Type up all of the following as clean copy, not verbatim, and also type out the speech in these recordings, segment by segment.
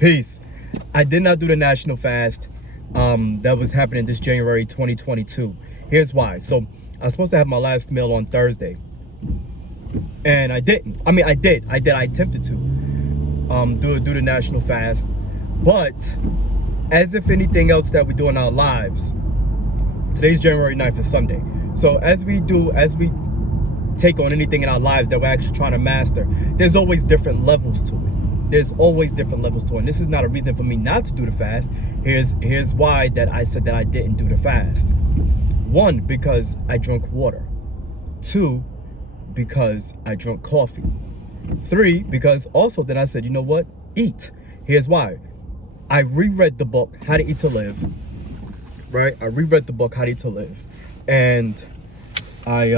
Peace. I did not do the national fast that was happening this January 2022. Here's why. So I was supposed to have my last meal on Thursday, and I didn't. I mean, I did. I attempted to do the national fast, but as if anything else that we do in our lives, today's January 9th is Sunday. So as we take on anything in our lives that we're actually trying to master, there's always different levels to it. There's always different levels to it. And this is not a reason for me not to do the fast. Here's why that I said that I didn't do the fast. 1, because I drank water. 2, because I drank coffee. 3, because also then I said, you know what? Eat. Here's why. I reread the book, How to Eat to Live. Right? I reread the book, How to Eat to Live. And I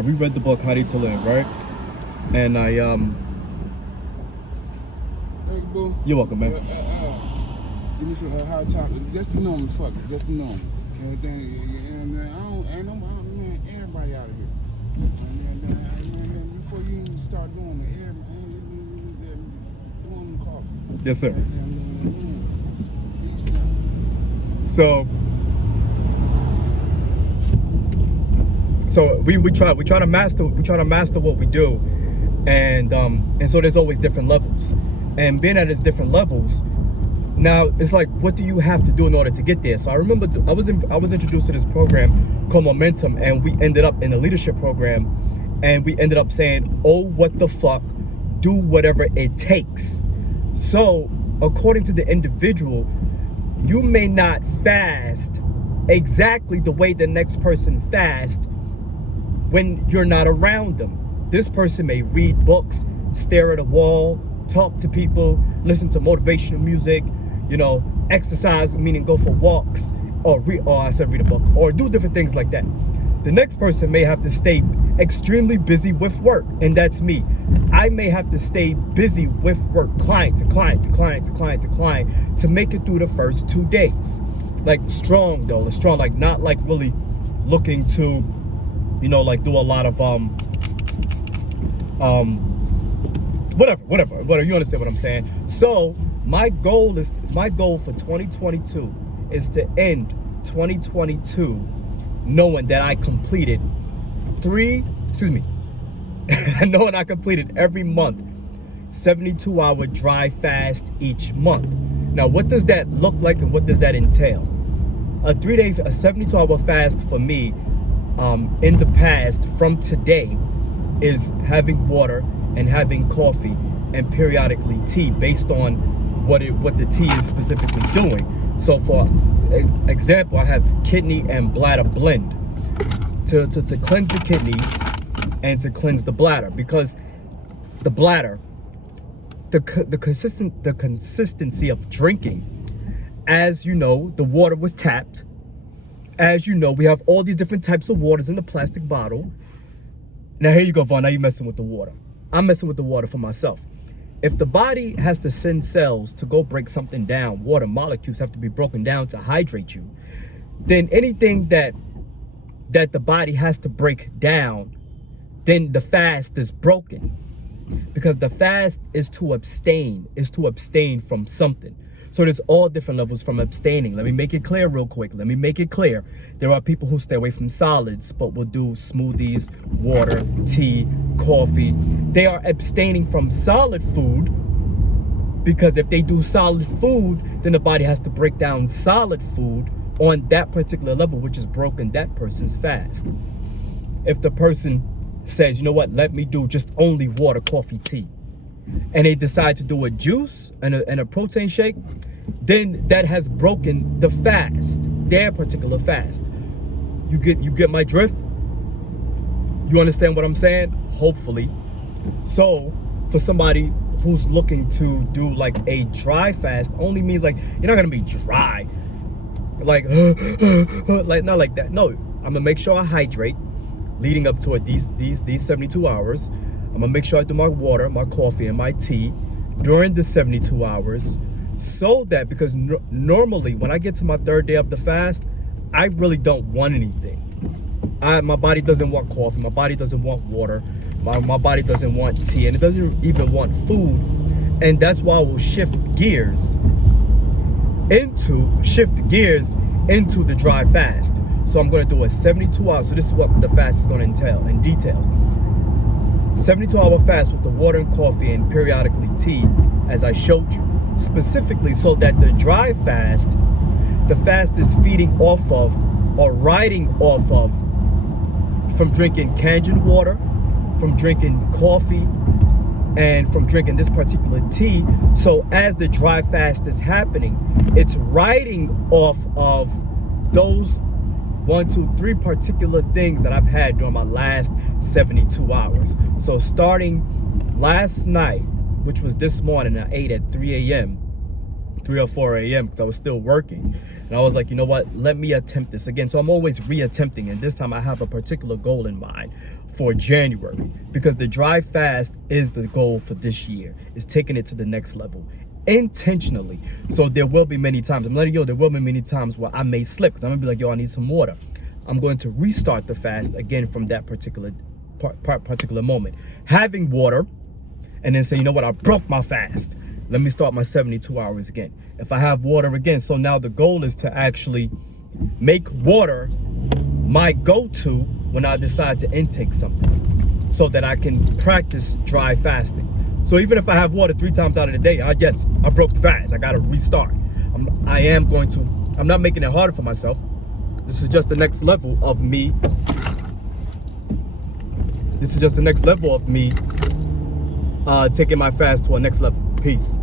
reread the book, How to Eat to Live, right? And I Hey, boo. You're welcome, man. Give me some hard top. Just the normal, fuck it. Just the normal. Everything, and ain't nobody, man, everybody out of here. And before you even start doing it, doing the coffee. Yes, sir. So we try to master what we do, and so there's always different levels, and being at its different levels, now it's like, what do you have to do in order to get there? So I remember I was introduced to this program called Momentum, and we ended up in the leadership program, and we ended up saying, oh, what the fuck, do whatever it takes. So according to the individual, you may not fast exactly the way the next person fasts when you're not around them. This person may read books, stare at a wall, talk to people, listen to motivational music, exercise, meaning go for walks, or read a book, or do different things like that. The next person may have to stay extremely busy with work, and that's me. I may have to stay busy with work, client to client to client to client to client, to make it through the first 2 days. Like strong though, strong, like not like really looking to, like do a lot of whatever. You understand what I'm saying? So my goal for 2022 is to end 2022 knowing that I completed knowing I completed every month 72-hour dry fast each month. Now, what does that look like and what does that entail? A 72-hour fast for me in the past from today is having water and having coffee and periodically tea based on what the tea is specifically doing. So for example, I have kidney and bladder blend to cleanse the kidneys and to cleanse the bladder, because the bladder, the consistency of drinking, as you know, the water was tapped. As you know, we have all these different types of waters in the plastic bottle. Now here you go, Vaughn, now you're messing with the water. I'm messing with the water for myself. If the body has to send cells to go break something down, water molecules have to be broken down to hydrate you, then anything that the body has to break down, then the fast is broken. Because the fast is to abstain from something. So there's all different levels from abstaining. Let me make it clear real quick. There are people who stay away from solids, but will do smoothies, water, tea, coffee. They are abstaining from solid food, because if they do solid food, then the body has to break down solid food on that particular level, which is broken that person's fast. If the person says, you know what, let me do just only water, coffee, tea, and they decide to do a juice and a protein shake, then that has broken the fast, their particular fast. You get my drift? You understand what I'm saying? Hopefully. So for somebody who's looking to do like a dry fast, only means like you're not gonna be dry, like like not like that. No, I'm gonna make sure I hydrate leading up to these 72 hours. I'm gonna make sure I do my water, my coffee, and my tea during the 72 hours, so that, because normally when I get to my 3rd day of the fast, I really don't want anything. my body doesn't want coffee, my body doesn't want water, my body doesn't want tea, and it doesn't even want food. And that's why we'll shift gears into the dry fast. So I'm going to do a 72 hours. So this is what the fast is going to entail in details. 72-hour fast with the water and coffee and periodically tea, as I showed you, specifically so that the dry fast, the fast is feeding off of or riding off of from drinking canned water, from drinking coffee, and from drinking this particular tea. So as the dry fast is happening, it's riding off of those 1, 2, 3 particular things that I've had during my last 72 hours. So starting last night, which was this morning, I ate at 3 a.m., 3 or 4 a.m. because I was still working. And I was like, you know what, let me attempt this again. So I'm always re-attempting, and this time I have a particular goal in mind for January, because the dry fast is the goal for this year. It's taking it to the next level intentionally. So there will be many times, I'm letting you know, there will be many times where I may slip, because I'm gonna be like, yo, I need some water. I'm going to restart the fast again from that particular moment, having water, and then say, you know what, I broke my fast, let me start my 72 hours again. If I have water again, so now the goal is to actually make water my go-to when I decide to intake something, so that I can practice dry fasting. So even if I have water 3 times out of the day, I broke the fast. I gotta restart. I'm not making it harder for myself. This is just the next level of me. Taking my fast to a next level. Peace.